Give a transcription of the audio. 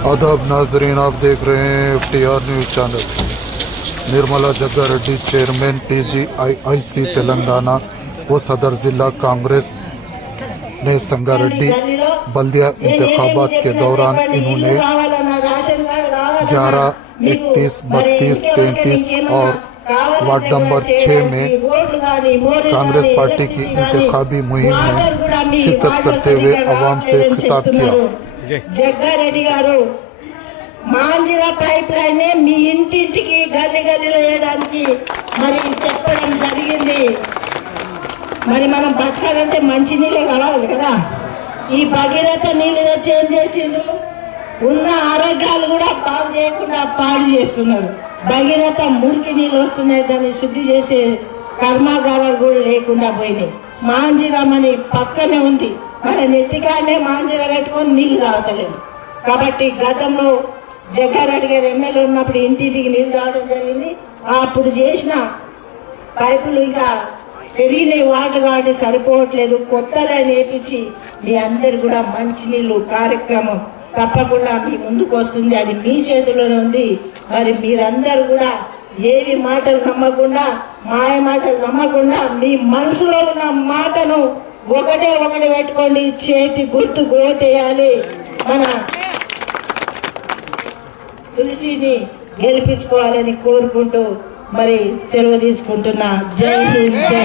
आदाब नाजरीन, आप देख रहे हैं FTR news channel. Nirmala Jaggareddy chairman TGIIC Telangana व सदर जिला कांग्रेस ने संगारेड्डी बल्दिया इंतखाबात के दौरान इन्होंने 11, 31, 32, 33 और वार्ड नंबर 6 में कांग्रेस पार्टी की इंतखाबी मुहिम में शिरकत करते हुए आवाम से खिताब किया। జగ్గారెడ్డి గారు మాంజిరా పైప్ లైన్ మీ ఇంటింటికి గల్లీ గల్లీలో వేయడానికి మరి చెప్పడం జరిగింది. మరి మనం బతకాలంటే మంచి నీళ్ళే కావాలి కదా. ఈ భగీరథ నీళ్ళు తెచ్చి ఏం చేసిండ్రు, ఉన్న ఆరోగ్యాలు కూడా బాగు చేయకుండా పాడు చేస్తున్నారు. భగీరథ మురికి నీళ్ళు వస్తున్నాయి, దాన్ని శుద్ధి చేసే కర్మాగారాలు కూడా లేకుండా పోయినాయి. మాంజిరామని పక్కనే ఉంది, మన నెత్తికానే మాంజిరా పెట్టుకొని నీళ్లు తాగలేము. కాబట్టి గతంలో జగ్గారెడ్డి గారు ఎమ్మెల్యే ఉన్నప్పుడు ఇంటింటికి నీళ్లు తాగడం జరిగింది. అప్పుడు చేసిన పైపులు ఇంకా పెరిగినాయి, వాటర్ కాబట్టి సరిపోవట్లేదు. కొత్త లైన్ వేపించి మీ అందరు కూడా మంచినీళ్ళు కార్యక్రమం తప్పకుండా మీ ముందుకు వస్తుంది. అది మీ చేతిలోనే ఉంది. మరి మీరందరూ కూడా ఏవి మాటలు నమ్మకుండా, మాయ మాటలు నమ్మకుండా, మీ మనసులో ఉన్న మాటను ఒకటే పెట్టుకోండి, చేతి గుర్తు ఓటేయాలి. మన తులసిని గెలిపించుకోవాలని కోరుకుంటూ మరి సెలవు తీసుకుంటున్నా. జై హింద్, జై